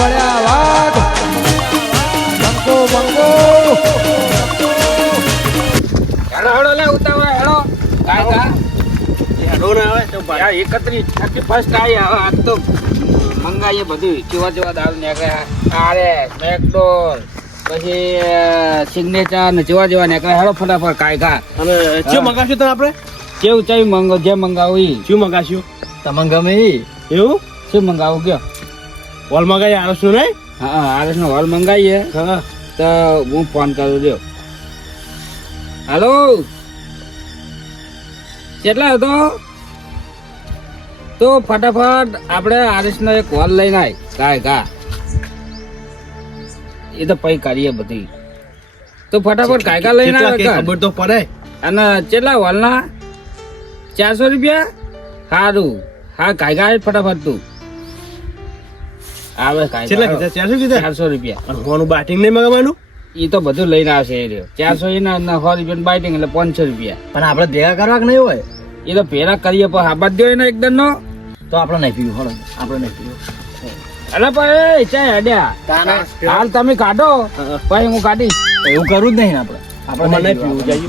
વળ્યા વાઘ બંકો બંકો હેડો હેડો લે ઉતાવળ હેડો કાકા હેડો ના આવે તો ભાઈ 31 આવી હવે આજ તો મંગાઈએ બધું જેવા દારૂ નીકળ્યા આરે મેકડોલ પછી સિગ્નેચર ને જેવા નીકળ્યા હેડો ફટાફટ કાયકા અને શું મંગાશું તને આપણે કેવું ચાઈ મંગો જે મંગાવું ઈ શું મંગાશું તમને ગમે ઈ એવું શું મંગાવું કયો હોલ મંગાઈ આરસ નું નહીં હા આરસ નો હોલ મંગાવીએ હા તો હું ફોન કરું દો હાલો કેટલા હતો તો ફટાફટ આપણે આરસ નો એક હોલ લઈને આય કાય એ તો પૈ કરીએ બધી તો ફટાફટ કાયકા લઈને આવે ખબર તો પડે અને કેટલા હોલના 400 રૂપિયા સારું હા કાયકા ફટાફટ તું આવે કેટલા કીધા 400 કીધા 400 રૂપિયા અને હોનું બાટિંગ નહીં મંગાવવાનું એ તો બધું લઈને આવશે એ રહ્યો 400 એના 100 રૂપિયા બાઇટિંગ એટલે 500 રૂપિયા પણ આપણે ભેગા કરવા કે નહીં હોય એ તો પેલા કરીએ પણ હાબાદ દો ને એકદમ નો તો આપણે નહીં પીવું હળો આપણે નહીં પીવું અલે ભાઈ ચાય અડ્યા હાલ તમે કાઢો પછી હું કાઢીશ એવું કરવું જ નહીં ને આપણે મને પીવું જાય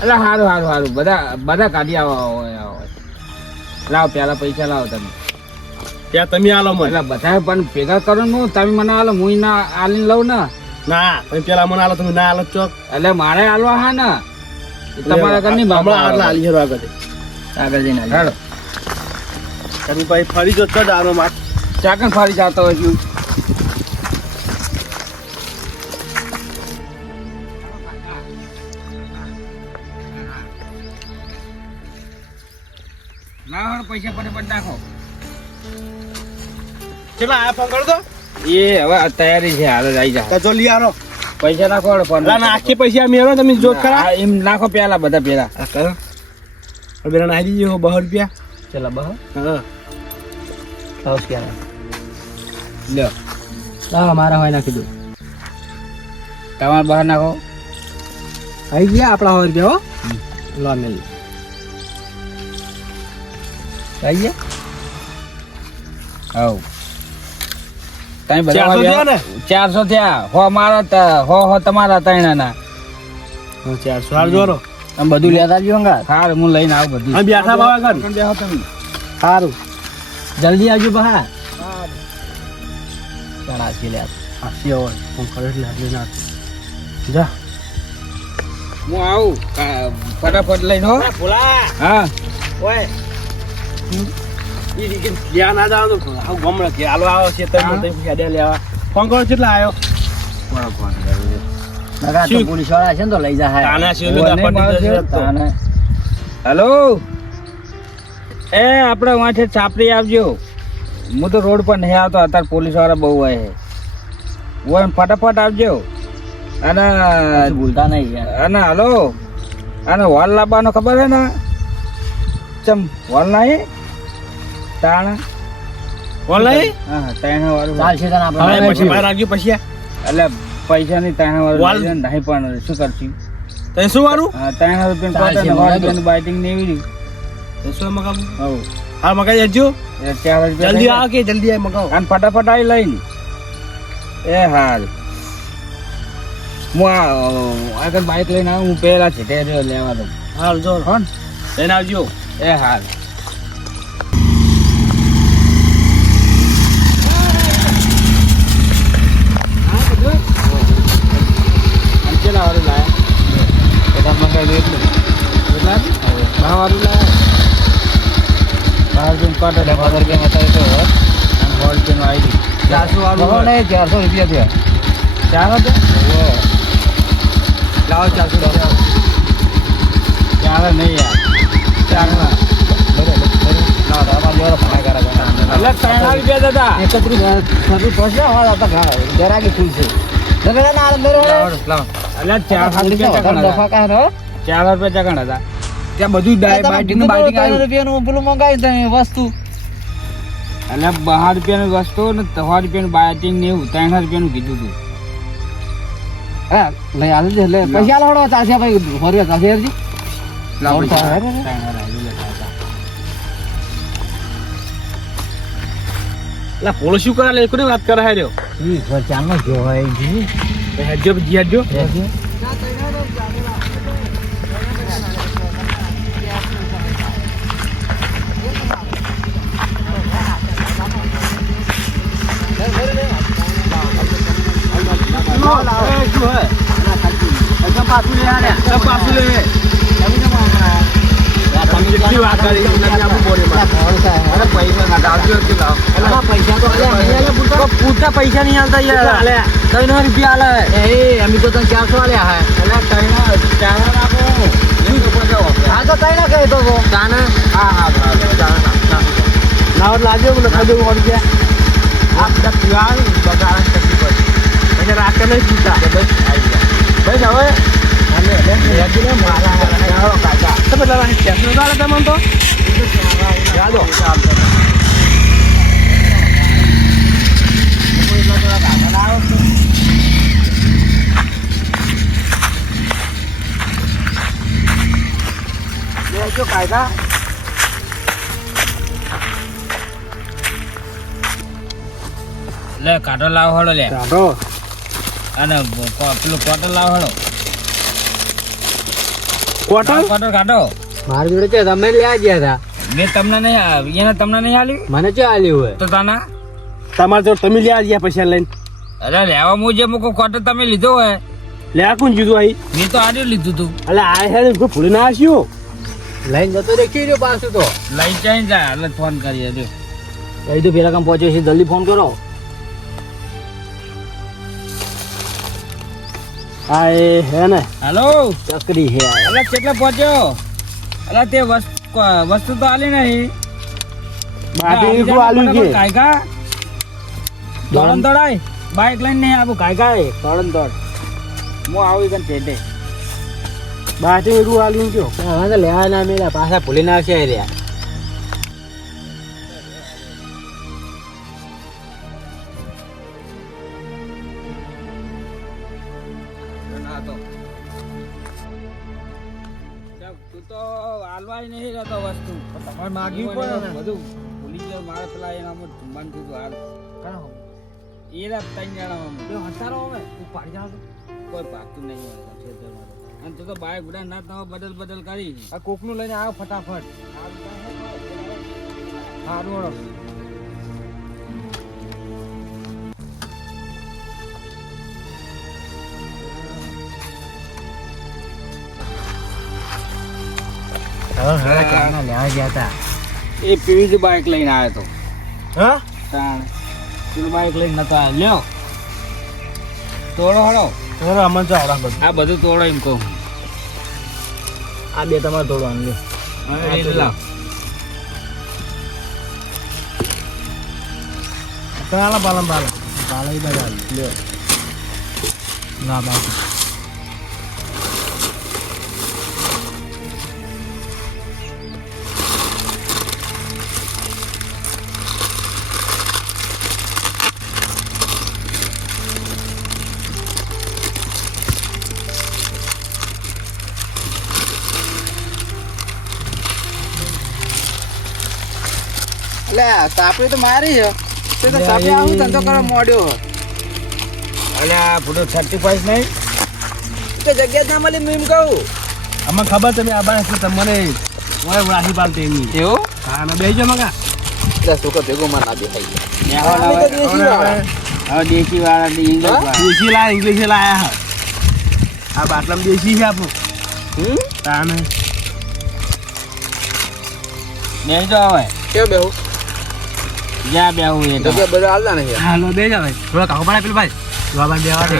એટલે સારું બધા કાઢી આવો લાવો પેલા પૈસા લાવો તમે ત્યાં તમે આલો મને એટલે બધા પણ ભેગા કરો ને તમે મને આલો હું ના આલીને લઉં ને ના તમે પેલા મને આલો તમે ના આલો ચોક એટલે મારે આલવા હા ને તમારા ઘરની હમણાં આટલા આલી હેરો આગળ જઈને હેડો તમે ભાઈ ફરી જો ચડ આનો માર ચાકન ફરી જતો હોય છું ના પૈસા ફટાફટ નાખો કેટલા આ ફોન કરો તો એ હવે તૈયારી છે હાલ આવી જા જો લઈ આરો પૈસા નાખો ફોન ના નાખી પૈસા મેળો તમે જોત ખરા એમ નાખો પેલા બધા પેલા આ કરો બેરા નાખી દીજો 200 રૂપિયા ચલા બહ હા પાઉસ ક્યાં લ્યો હા મારા હોય નાખી દો તમારે બહાર નાખો આવી ગયા આપણા હોય રૂપિયા હો લો મેલ આવી ગયા હવ તમે 400 થયા બધા ને? 400 થયા હો મારા હો તમારા ત્રણના 400 હાર જોરો આમ બધું લેતા આવજો અંગા હાર હું લઈને આવું બધું આ બેઠા બાવા કર બેહો તમે સારું જલ્દી આવજો બહા ચાલ આજી લે આસી હોય ફોન કરે એટલે એટલે ના જા હું આવું ફટાફટ લઈને હો બોલા હા ઓય ઈ દીકે લ્યા ના જાવ તો આવ ગમડા કે આલો આવો છે તમે તે હેડે લેવા ફોન કરો કેટલા આયો નગા તો પોલીસ વાળા છે ને તો લઈ જા તાના છે તો પટી જશે તો હેલો એ આપણે વાંચે છાપરી આવજો હું તો રોડ પર નહીં આવતો અત્યારે પોલીસ વાળા બહુ હોય છે ઓય ફટાફટ આવજો અને ભૂલતા નહીં યાર અને હલો અને હોલ લાવવાનો ખબર છે ને ચમ હોલ ના તાણ ઓનલાઈન હા ત્રણ વાળું ચાલશે તને હવે આપણે પછી બહાર આગી પછી એટલે પૈસાની ત્રણ હોલ? વાળું નહીં પણ શું કરશું તે શું વાળું હા 3000 ચાલશે, રૂપિયા મંગાવી દો. બાઇટિંગ ને એવી તે શું મગાવું હવ હા મગાઈ જજો એ 4000 જલ્દી આવો કે જલ્દી આય મગાવો અને ફટાફટ આવી લઈને એ હાલ હું આગળ બાઇક લઈને આવું હું પહેલા છે તે લેવા દઉં હાલ જો કોણ લઈને આવજો એ હાલ કેટલા વાળું લાયા મંગાવી કેટલા 10 વાળું લાયા 12 રૂપિયા કાઢે 15 રૂપિયા બતાવી તો અને હોલ પેન આવી 400 વાળું નહીં 400 રૂપિયા થયા 400 લાવો 400 ચાલે નહીં યાર ચાલે ના રૂપિયા દાદા 31 પછી અમારા હતા ગરાગી ફૂલ છે નગર ના અંદર અલ્યા 4 રૂપિયા દફા કાઢ હો 4 રૂપિયા ચકણ હતા ત્યાં બધું બાઇટિંગ આવ્યું રૂપિયાનું પેલું મંગાવી તને વસ્તુ એટલે 12 રૂપિયાની વસ્તુ ને 3 રૂપિયાનું બાઇટિંગ ને એવું 3 રૂપિયાનું કીધું હતું હા લઈ આલ દે લે પૈસા લાવડો ચાલશે ભાઈ ફોરિયા ચાલશે યારજી લાવો પૈસા. 3 રૂપિયા એટલે પોલો શું કરે લે કોની વાત કરે હે રહ્યો ઈ ચાનો જોવાય જી હેજો જીજો કેટલી વાત કરી પૂરતા પૈસા નહીં આલતા યાર 3 રૂપિયા આલે એ અમે તો તને 400 આલ્યા હા તો કઈ ના કહે તો તાને નાવર લાજો બોલો ખાજો ઓર ગયા આ બધા પીવાય બગાડા તકલીફ પડી એટલે રાત નહીં પીતા બસ આવી ગયા બસ હવે અને રેગીને મારા જાળો કાકા તમે લાવા સ્ટેશન ઉતારે તમને તો યાદો કાયદા લે કાઢો લાવ હળો લે કાઢો અને પેલું કોટર લાવ હળો કોટલ કોટર કાઢો મારી જોડે છે તમે લઈ ગયા હતા મેં તમને નહીં એને તમને નહીં આલ્યું મને ચો આલ્યું હોય તો તાના તમારે તો તમે લ્યા ગયા પૈસા લઈને અરે લેવા મુજબ મૂકો કોટર તમે લીધો હોય લે આ કોણ જીધું આઈ મેં તો આડ્યું લીધું તું એટલે આ હે કોઈ ભૂલી ના આવ્યું લઈને જતો દેખી રહ્યો પાછું તો લઈ જાય જાય એટલે ફોન કરીએ જો એ તો પેલા કામ પહોંચ્યો છે જલ્દી ફોન કરો આ એ હે ને હેલો ચકરી હે એટલે કેટલે પહોંચ્યો એટલે તે વસ્તુ તો આલી નહીં બાકી શું આલ્યું કે કાયકા દોડન દોડાય બાઈક લઈને નહીં આવું કાયકા દોડન દોડ હું આવી ગયો ટેટે બાકી એટલું આલ્યું કયો હા તો લેવા ના મેલા પાછા ભૂલી ના આવશે રહ્યા તું તો હાલવાય નહીં રહેતો વસ્તુ તમારે માગ્યું પણ બધું ભૂલી ગયો મારે પેલા એનામાં જુમ્માન થયું હાલ એ રાત 3 જણામાં હતારો હવે તું પાડી જાવ કોઈ પાકતું નહીં હોય ખેતરમાં. અને તું તો બાઈક ઉડા ના તો બદલ કરી આ કોકનું લઈને આવો ફટાફટ સારું વળો લેવા ગયા હતા એ પીવી જ બાઈક લઈને આવ્યો તો હા તાણ પેલું બાઈક લઈને નતો આવ્યો લ્યો તોડો હળો બરાબર અમને તો આવડા બધું આ બધું તોડો એમ કહું આ બે તમારે તોડવાનું લ્યો હવે લાવ પાલમ પાલમ પાલઈ બધા લ્યો ના બાકી સાપડી તો મારી છે તે તો સાપડી આવું ધંધો કરવા મોડ્યો અલ્યા પૂરો 35 નહીં તો જગ્યા ના મળી મેં કહું અમને ખબર તમે આબાને છે તમને ઓય રાહી પાલતે એની એવું હા ના બેજો મગા એટલે છોકરો ભેગો માં ના દેખાય હવે દેશી વાળા ઇંગ્લિશ વાળા દેશી લા ઇંગ્લિશ લાયા આ બાટલામાં દેશી છે આપણું તાને બેસજો હવે કેવું બેહું જ્યાં બેહું એ તો જગ્યા બધું હાલતા નહીં હાલો બે જા ભાઈ થોડા કાકો પડે પેલું ભાઈ જોવા દેવા દે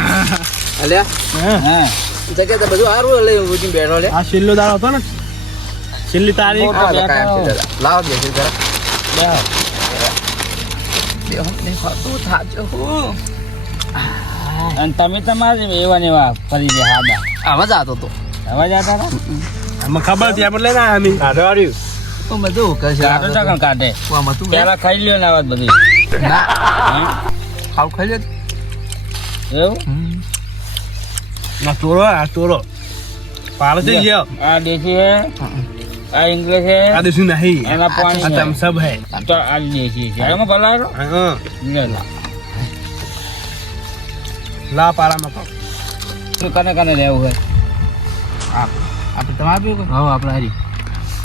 અલ્યા હા જગ્યા તો બધું સારું લઈ ઉઠીને બેઠો લે આ છેલ્લો દાડો હતો ને છેલ્લી તારીખ લાવો બેસી જરા બેહો બેહો ને ફાતું થાજો અને તમે તમારે એવા ને એવા ફરી દે હાડા આવાજ આવતો તો અવાજ આવતા હતા અમને ખબર હતી આપણે લઈને આવ્યા અમે કાઢો આવ્યું તો બધું કશે કાઢો ચાકણ કાઢે આમાં તું પેલા ખાઈ લ્યો ને આવાજ બધી ના હે? ખાવ ખાઈ લે એવું ના તોરો આ તોરો પાલો થઈ ગયો આ દેશી હે આ ઇંગ્લિશ હે આ દેશી નહીં એના પાણી આ હે. તમસબ હે તો આ દેશી છે એમાં ભલારો હા લે લા લા પારામાં કહો તું કને કને રહેવું હોય આપણે તમારે પીવું હા આપણે હારી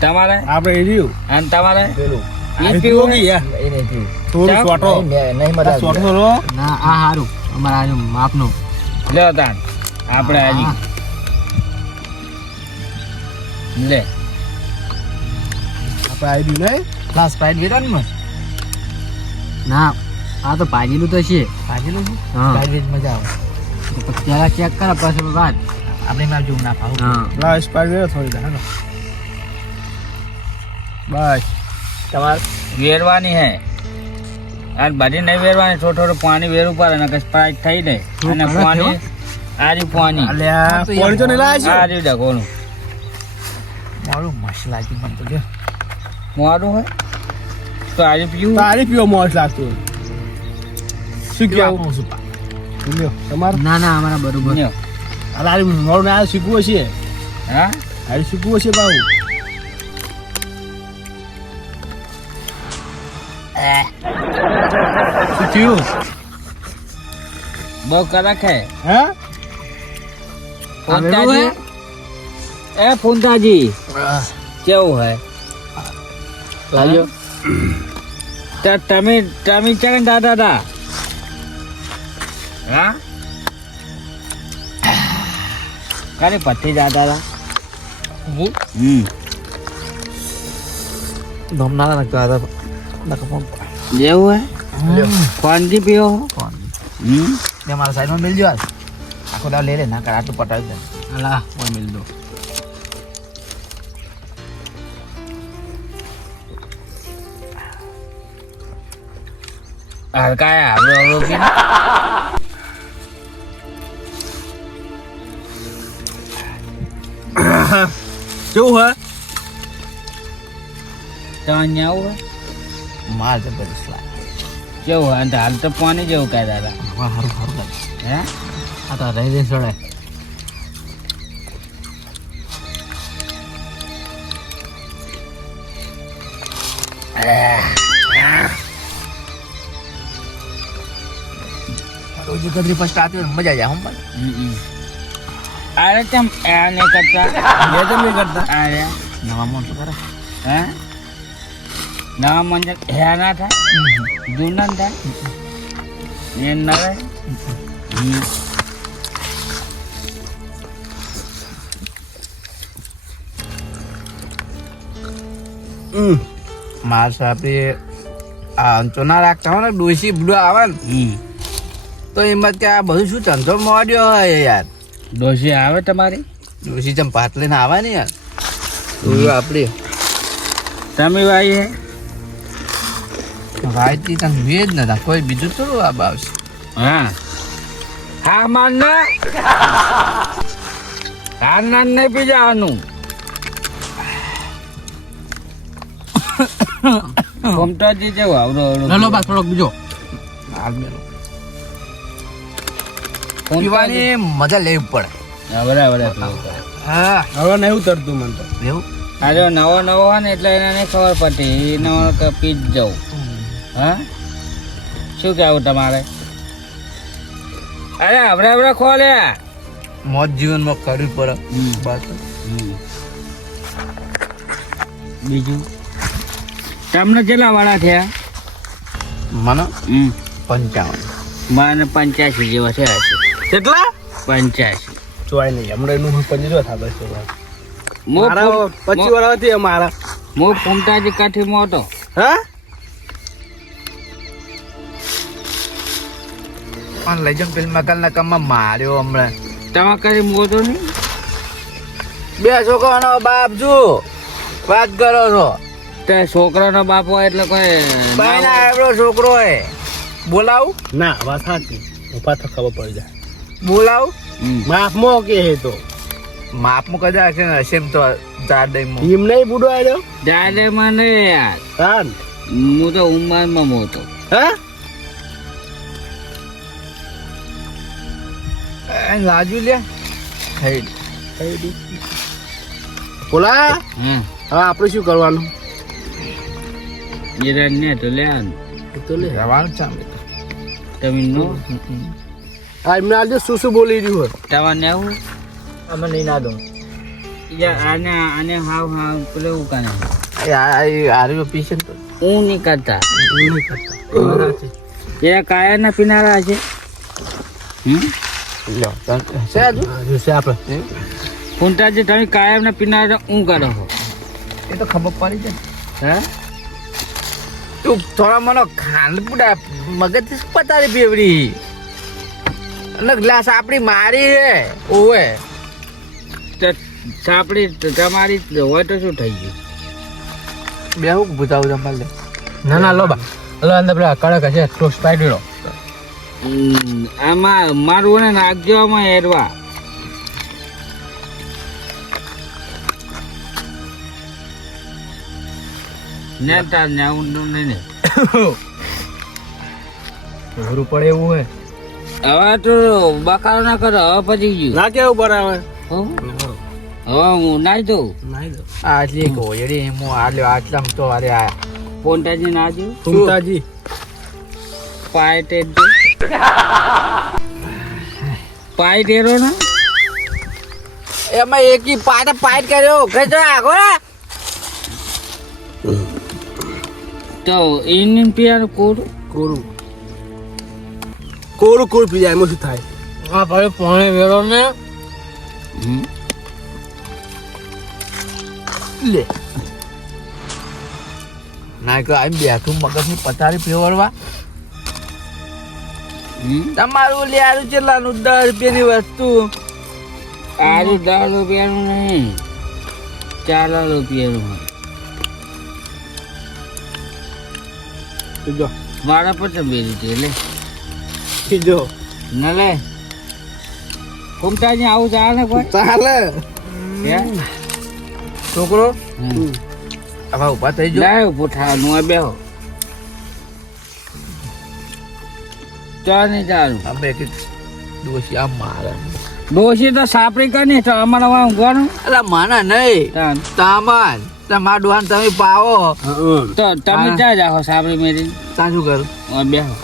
તમારે આપણે એ રહ્યું અને તમારે પેલું એ પીવું પીવું યાર એ નહીં પીવું થોડું ચા? સોટો નહીં આ સોટો રો ના આ સારું અમારે આ માપનું લે તાન આપણે હજી લે આપણે આવી રહ્યું નહીં ક્લાસ સ્પ્રાઇટ વેચાણ ને ના આ તો ભાજીલું તો છે ભાજીલું છે હા સ્પ્રાઇટ મજા આવે તો પહેલા ચેક કરો પછી વાત આપણે એમાં જોવું ના ભાવ હા લા સ્પાઈર વેરો થોડી દે હા બસ તમાર વેરવાની હે અને બધી નહીં વેરવાની થોડું થોડું પાણી વેરવું પડે ને કે સ્પ્રાઇટ થઈ ને અને કડક પાણી આરી પાણી અલ્યા પાણી તો નહીં લાયા આરી ડગોનું મારું મસ્ત લાગી મને તો જો મોડું હોય તો આરી પીવું તારી પીવો મોસ લાગતું શું કેવું લ્યો તમાર ના ના અમારા બરોબર લ્યો. અરે મોડું ના શીખવું હશે હા આ શીખવું હશે બાબુ શું થયું બહુ કડક હે હા ફૂંતાજી એ ફૂંતાજી કેવું હે લાગ્યો તો તમે ચણ દાદા હતા હા કાલે પત્તી જાતા હતા ધમ ના નાખતા હતા જેવું હે કોણથી પીવો ને મારા સાઈડમાં મિલજો આજ આખો દાવ લે લે ના કર આટલું પટાવી દે અલા ઓય મિલ દો હરકાય આવડો આવડો પી કેવું હે તો અહીંયા આવું માર જબરદસ્ત લાગે કેવું હે અને હાલ તો પાણી જેવું કાંઈ દાદા હવે હારું હારું લાગે હે આ તો રહી રહી સડે રોજ કદરી ફર્સ્ટ આતી હોય મજા જાય હમ પણ અરે કેમ એ નહીં કરતા એ તો નહીં કરતા અરે નવા માણસો કરે હે નવા મંજર હે ના થાય જૂના ન થાય એ ના રહે માર સાપે આ અંચો ના રાખતા હોય ને ડોસી બુડો આવે ને તો એમાં કે આ બધું શું ધંધો મોડ્યો હોય યાર ડોસી આવે તમારી ડોસી ચમ પાત લઈને આવે ને યાર આપડે તમે ભાઈ હે વાયતી તને વેજ નતા કોઈ બીજું થોડું આ આવશે હા હા માન ના હા ના નહીં પી જવાનું કોમટાજી જેવું આવડો આવડો બા થોડોક બીજો પીવાની મજા લેવી પડે બરાબર હા હવે નહીં ઉતરતું મને તો એવું આ જો નવો નવો હોય ને એટલે એને નહીં ખબર પડતી એનો પી જ જવું હા શું કહેવું તમારે અરે હમણાં ખોલે મોજ જીવનમાં કરવી પડે બસ બીજું તમને કેટલા વાળા થયા મને 55 મને 85 જેવા થયા છે કેટલા 85 જોવાય નહીં હમણાં એનું પંજરો થાય બસ મો મારા 25 વાળા હતી મારા મો ફૂમતાજી કાઠી મોટો હા પણ લઈ જાઉં પેલી મકાનના કામમાં માર્યો હમણાં તમે કરી મોટો નહીં બે છોકરાનો બાપ છું વાત કરો છો તે છોકરાનો બાપ હોય એટલે કોઈ ભાઈ ના એવડો છોકરો હે બોલાવું ના વાત સાચી ઉભા તો ખબર પડી જાય બોલાવું માફમાં કે હે તો માપમાં કદાચ છે ને હશે તો જાડમાં એમ નહીં બુડો આવ્યો જાડે મને યાર હા હું તો ઉંમરમાં મોટો હા લાજુ લે બોલા હવે આપણે શું કરવાનું નિરાજ ને તો લે આન તો લે રહેવાનું છે અમે તમે નો આ એમને આજે શું બોલી રહ્યું હોય તમારે આવું અમે નહીં ના દઉં આને હાવ હાવ પેલે ઉકાને આર્યો પેશન્ટ હું નહીં કરતા નહીં કરતા એ કાયા ના પીનારા છે લ્યો છે આજુ છે આપણે ફૂંટાજી તમે કાયમ ના પીનારા હું કરો છો એ તો ખબર પડી જાય હે તું થોડા મને ખાંડ પૂડા મગજ પતારી બેવડી અને ગ્લાસ આપણી મારી હે ઓવે સાપડી તમારી હોય તો શું થઈ ગયું બે હું બતાવું તમારે ના ના લો બા લો અંદર પેલા કડક હશે ટોસ્ટ પાડી લો આમાં મારું ને નાખજો આમાં એરવા ને તાર ને ઊંડું નહીં ઘરું પડે એવું હોય હવે તો બકારો ના કરો હવે પછી ગયું ના કેવું બરાબર હવે હું નાઈ દઉં આટલી ગોયડી હું આલ્યો આટલામ તો અરે આ પોંટાજી ના દઉં ફૂમતાજી પાય ટેરો ને એમાં એકી પાટા પાઇટ કર્યો કઈ આગો ને તો ઇન્ડિયન પિયાનો કોરું કોરું કોરું કોરું પી જાય એમાં શું થાય હા ભાઈ પોણે વેરો ને લે ના કે આમ બેઠું મગજની પથારી ફેરવા તમારું લ્યારું કેટલાનું 10 રૂપિયાની વસ્તુ આરું 10 રૂપિયાનું નહીં 4 રૂપિયાનું જો મારા પર બેરી છે લે જો ના લે કુમતાજી આવું ચાલે કોઈ ચાલે હે છોકરો હવે ઉભા થઈ જો લાવ પૂઠાનું આ બેહો ચા નહીં ચાલુ અમે એક દોશી આમ મારે ડોશી તો સાપડી કરી તો અમારે ઊંઘવાનું અલા માના નહીં તામાન તમારા ડોહાન તમે પાવો તો તમે ક્યાં જાઓ સાપડી મેરી સાચું કરું બેહો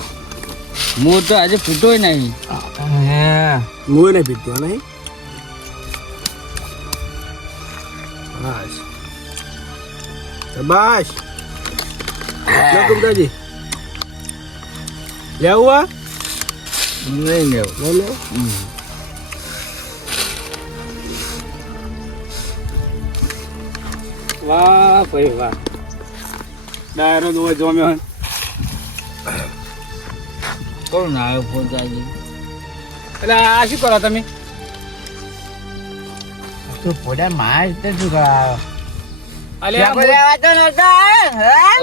હું તો આજે ફૂટોય નહીં હે હું નહીં પીતો નહીં બસ કુમતાજી લેવું નહીં લેવું વાહ ભાઈ વાહ ડાયરો દો જોમ્યો કોણ આવ્યો ફૂંટાજી એટલે આ શું કરો તમે તું પોડા માર તે શું કરાવો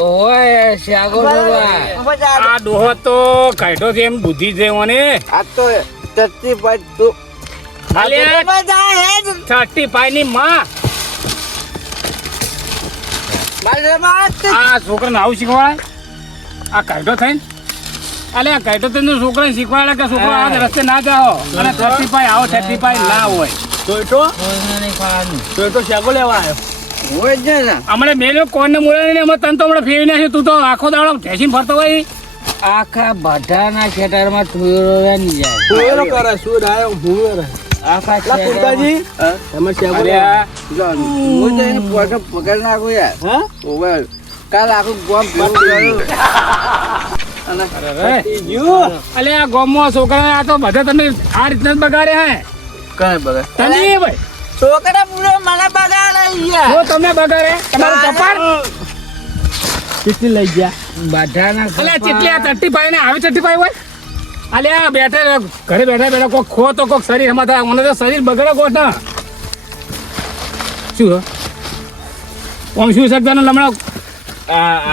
ઓય શાગો આ ડોહો તો કાઢો છે એમ બુદ્ધિ છે મને આ તો ચટ્ટી પાઈ તું 35 ની માં આ છોકરાને આવું શીખવાડે આ કાઢો થઈને અલે આ કાઢો થઈને છોકરાને શીખવાડે કે છોકરો આ રસ્તે ના જાઓ અને 35 આવો 35 ના હોય તો શાગો લેવા આવ્યો હમણાં મેલો કોણને મોડે ને અમે તને તો હમણાં ફેરી નાખ્યું તું તો આખો દાડો ઠેસીને ફરતો હોય આખા બધાના ખેતરમાં ઠુયરો ની જાય કરે શું ડાયો હું આખા પુરતાજી તમે શાગો હું જઈને પોટો પકડ નાખું યાર હા ઓવર કાલ આખું ગોમ અલે આ ગોમમાં છોકરા આ તો બધા તમે આ રીતના જ બગાડે હે કઈ બગા તમે ભાઈ છોકરા પૂરો મને બગાડે જો તમે બગાડે તમારું કપાર કેટલી લઈ ગયા બધાના અલે કેટલી આ 35 ને આવે 35 હોય અલે આ બેઠા ઘરે બેઠા કોક ખો તો કોક શરીર એમાં થાય મને તો શરીર બગડે કોટ ના શું કોમ શું શકતા લમણા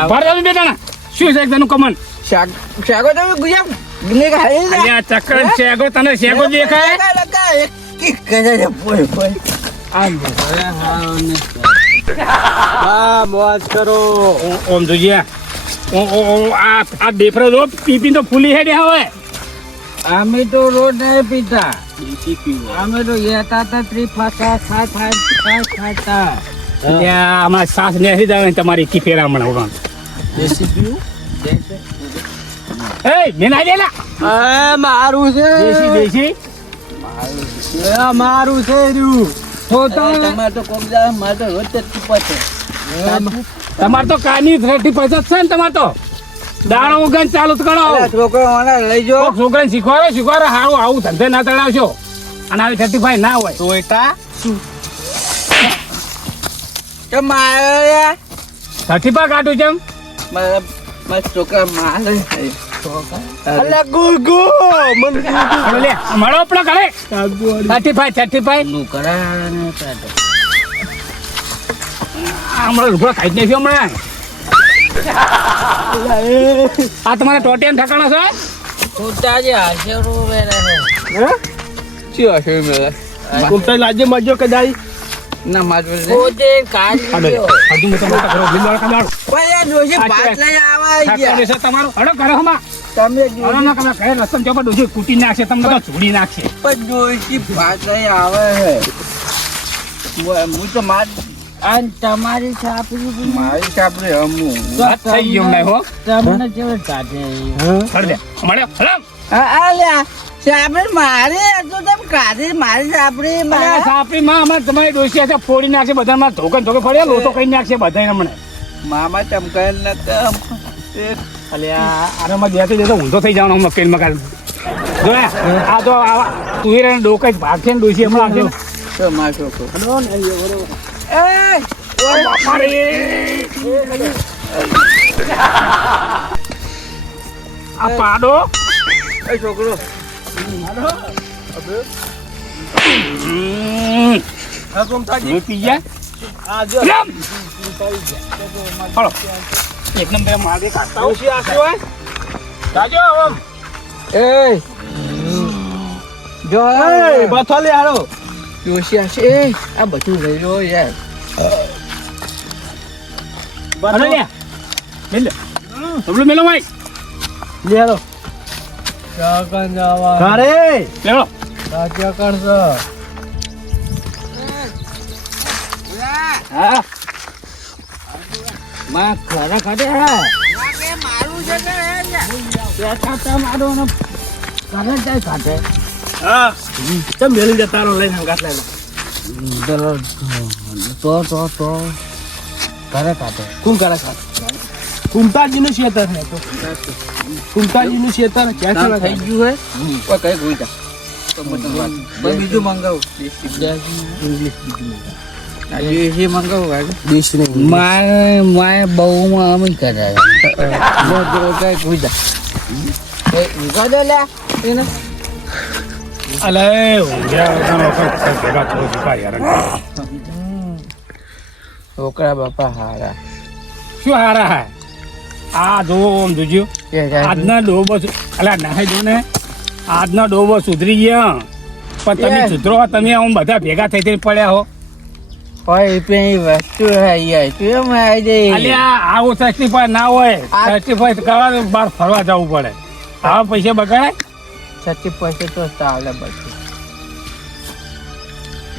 ભર તમે બેટા શું શકતા કમન શાગો તમે ગુજામ ને ખાઈ અલે આ ચક્કર શેગો તને શેગો દેખાય હા મોજ કરો ઓમ જોજિયા આ બેફરો જો પીપી તો ફૂલી હેડે હવે અમે તો રોજ નહીં પીતા અમે તો યેતા હતા ત્રિફાતા ખાતા ત્યાં હમણાં સાસ નેસી જાય ને તમારી કી ફેરા હમણાં ઉડાન. દેશી પીવું એ મેં ના દેલા મારું છે દેશી મારું છે રહ્યું તો તમારે તો કોમ જાય મારે તો રોજ જ છે તમારે તો કાની 30% છે ને તમારે તો દાણો ઉગન ચાલુ જ કરો. છોકરો લઈ જો કોક છોકરાને શીખવાડો હારું આવું ધંધે ના તળાવશો અને આવી 35 ના હોય ટોયટા કેમ મારે 35 કાઢું છે મારા છોકરા મારે અલા ગુગુ મન લે મળો આપણો ઘરે 35 નું કરાને કાઢો હમણાં લુગડો ખાઈ જ નહીં હમણાં આ તમારે ટોટિયા ઠકાણો છે છોટા જે હાશેરો વેરે શું હશે કોમતા લાજે મજો કદાઈ ના માજો કોજે કાઢી હજુ મોટો મોટો કરો બિંદાળ કદાળ પણ જોશી ભાત લઈ આવા ઠકાણે છે તમારો હડો કરે હમા તમે હડો ના કમે ઘરે રસમ ચોપા ડોજી કૂટી નાખશે તમને તો છોડી નાખશે પણ જોશી ભાત લઈ આવે હે હું તો માર આન તમારી છાપરી મારી છાપરી હમું વાત થઈ ગયો નહીં હો તમને જેવો કાઢે હડ દે મળ્યો હલમ આલ્યા છાપરી મારી તો તમે કાઢી મારી છાપરી અરે સાપરી માં અમાર તમારી ડોસી છે ફોડી નાખશે બધા માં ધોકન ધોકે ફળ્યા લોટો કઈ નાખશે બધા હમણે મામા ચમકાય ન કમ અલ્યા આરામાં બેસી જતો ઊંધો થઈ જવાનો હમણાં પેલ મકાન જોયા આ તો આવા તુવેર અને ડોકા જ ભાગશે ને ડોસી હમણાં આવશે ને તો માર છોકરો એ ઓ બાપા રે આ પાડો એ છોકરો હા કોમતાજી પી ગયા આ જો રમ હળો એક નંબર માગે કાઢતા ઓછી આસી હોય જાજો ઓમ એ જો એ બથો લે હાલો જોશી આસી એ આ બધું લઈ લો યાર અરે લે મેલ તબલું મેલો ભાઈ લે હાલો કાકા જાવા ઘરે લેલો કાકા કરજો હા માં ખરા ખાતે હા મારું છે કે બેઠા મારો ને ઘરે જાય ખાતે હા ચમ મેલી જતા રો લઈને ગાત લાવ તો કરે કાઢે કોણ કરે ખાતે કુમતાજીનું શેતર ને તો કુમતાજીનું શેતર ક્યાં થઈ ગયું હે કોઈ કઈ ગોઈતા બીજું મંગાવું ઇંગ્લિશ બીજું દેશી મંગાવું દેશ ને માય બહુમાં અમે કરાય કઈ ગોઈતા દે લે એને અલે ભેગા થોડો સુકા યાર છોકરા બાપા હારા શું હારા હે આ જો આમ જોજો આજના ડોબો અલા નાહી જો ને આજનો ડોબો સુધરી ગયા પણ તમે સુધરો તમે આમ બધા ભેગા થઈ થઈને પડ્યા હો હોય પેલી વસ્તુ હે યાર તું આવી જઈ અલ્યા આવું સસ્ટીફાઈ ના હોય સસ્ટીફાઈ કરવા બહાર ફરવા જવું પડે આવા પૈસા બગાડાય 30% તો ચાલે બધું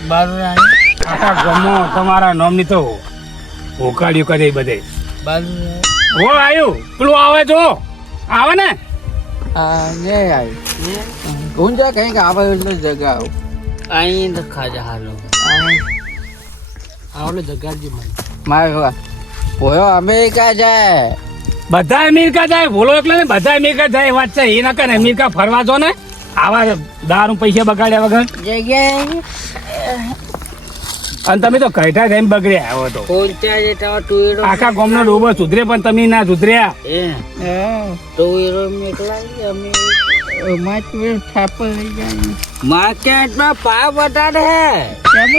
બારું રાણી આખા ગમો તમારા નામની તો હોકાડ્યું કરે બધે બારું હો આવ્યું પેલું આવે જો આવે ને આ ને આવી ગુંજા કઈક આવે એટલે જગા આવું અહીં તો ખાજા હાલો આવડે જગાડજી મને મારે પોયો અમેરિકા જાય બધા અમેરિકા જાય બોલો એટલે ને બધા અમેરિકા જાય વાત છે એ ના કરે અમેરિકા ફરવા જો ને આવા દારૂ પૈસા બગાડ્યા વગર જગ્યાએ અને તમે તો કઈઠા થઈને બગડ્યા આવો તો પહોંચ્યા છે તમારા ટુઈરો આખા ગામનો ડોબો સુધરે પણ તમે ના સુધર્યા ટુઈરો નીકળાય અમે માર્કેટ થાપલ લઈ જાય માર્કેટમાં પાવ બટાડે હે કેમ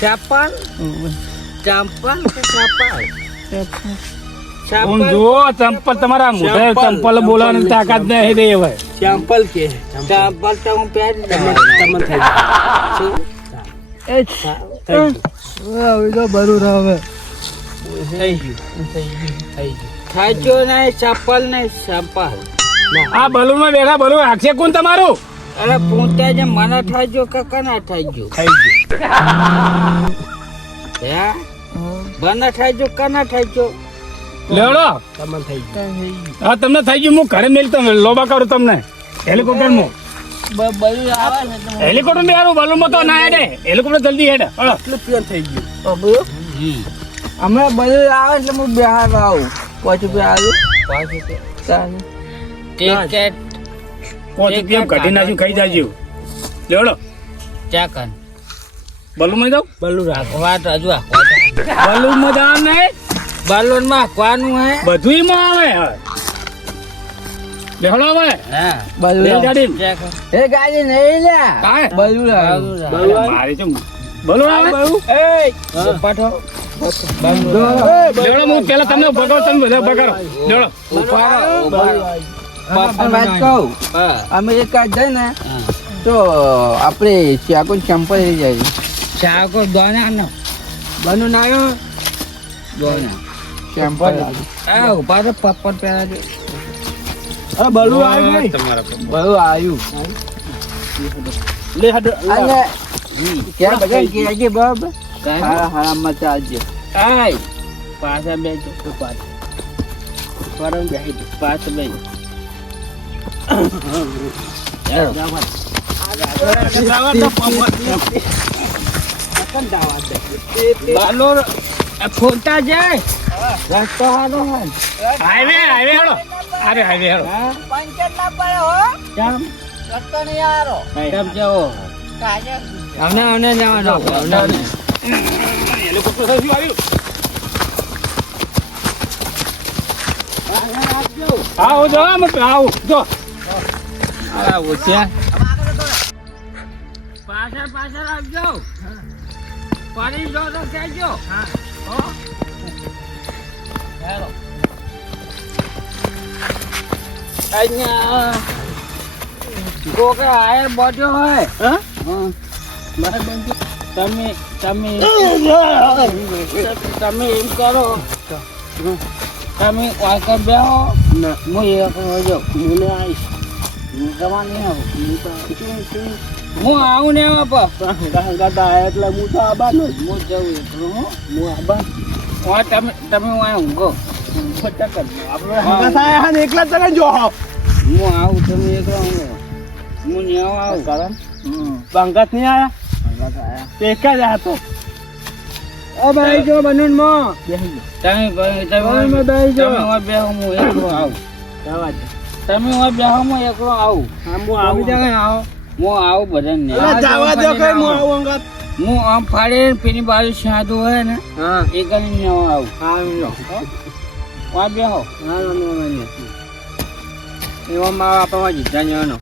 ચાપલ ચાપલ હું જો ચંપલ તમારા મોઢે ચંપલ બોલવાની તાકાત નહીં દે હવે ચાપલ કે ચાપલ તો હું પહેરી તમને થઈ બરું હવે થાજો નહીં ચપ્પલ નહીં ચપ્પલ આ બલૂન માં બેઠા બલૂન રાખશે કોણ તમારું અરે પૂછતા જે મને થાજો કાકા ના થાજો થઈ ગયું હે બના થાય જો કના થાય જો લેવડો તમને થઈ ગયું હા તમને થઈ ગયું હું ઘરે મેલ તમે લોબા કરું તમને હેલિકોપ્ટરમાં બધું આવે ને તો હેલિકોપ્ટર ને યાર બલૂનમાં તો ના હેડે હેલિકોપ્ટર જલ્દી હેડે હળો. એટલું પ્યોર થઈ ગયું અમે બધું આવે એટલે હું બિહાર આવું પછી બી આવ્યું ટિકિટ પોતે કેમ કાઢી નાખ્યું ખાઈ જાજો લેવડો ચા કર બલૂનમાં જાવ બલ્લુ રાખ વાત હજુ બલૂનમાં જવાનું નહીં બલૂન માં આપવાનું હે બધું માં આવે હવે લેવડો હવે હા રેલ ગાડી ચા કર એ ગાડી નહીં લે કાંઈ? બલૂન અરે મારે છે બલૂન આવે એ પાઠો લેવડો હું પેલા તમને બગાડો તમે બધા બગાડો લેવડો વાત કહું અમે એક કાજ જાય ને તો આપણે ચાકો ચંપલ લઈ જાય ચાકો દોના નો બનો ના દોના ચંપલ આ ઉભા તો પપ્પર પહેલા દે અરે બલ્લુ આવ્યું નહીં તમારા બહુ આવ્યું લે હડ અને ક્યાં બધા કે છે બાબ હારા હારા મચા આવજો આય પાછા બેજો તો પાછા પરમ બેહી પાછા બેજો બાલોર ફોટા જાય રસ્તો હારો હાઈવે હાઈવે હેડો અરે હાઈવે હેડો પંચર ના પડે હો કેમ રસ્તો નહીં આરો કેમ જાઓ અમને અમને જવાનો અમને હેલિકોપ્ટર શું આવ્યું આવો જો આવો જો આવો છે પાછળ પાછળ આવજો પાણી જો તો કહેજો હા હો હેલો અહીંયા કોકે આયર બોટ્યો હોય હા તમે તમે તમે એમ કરો તમે વાંકર બેહો હું એક હોજો મને આવીશ જવાની હું આવું ને ગાતા એટલે હું તો આબાનો જ. હું જવું એકલો હું આબા તમે ઊંઘો ગાતા આયા ને એકલા જ તમે જો હો. હું આવું તમે એકલો ઊંઘો હું ન્યાવ આવું કારણ બંગાત નહીં આયા તે એક જ આયા તો ઓ ભાઈ જો બનૂન મો બેહી ગયો તમે તમે બેહી જાઓ. તમે હોય બેહો હું એકલો આવું જવા દે તમે હોય બેહો હું એકલો આવું આમ હું આવી જાય આવો હું આવું બધાને જવા દો કઈ હું આવું અંગાત હું આમ ફાડે પેલી બાજુ સાદું હોય ને હા એ કરીને ન્યાવ આવું હા હોય બેહો એવા મારા આપવા જીતા જવાનો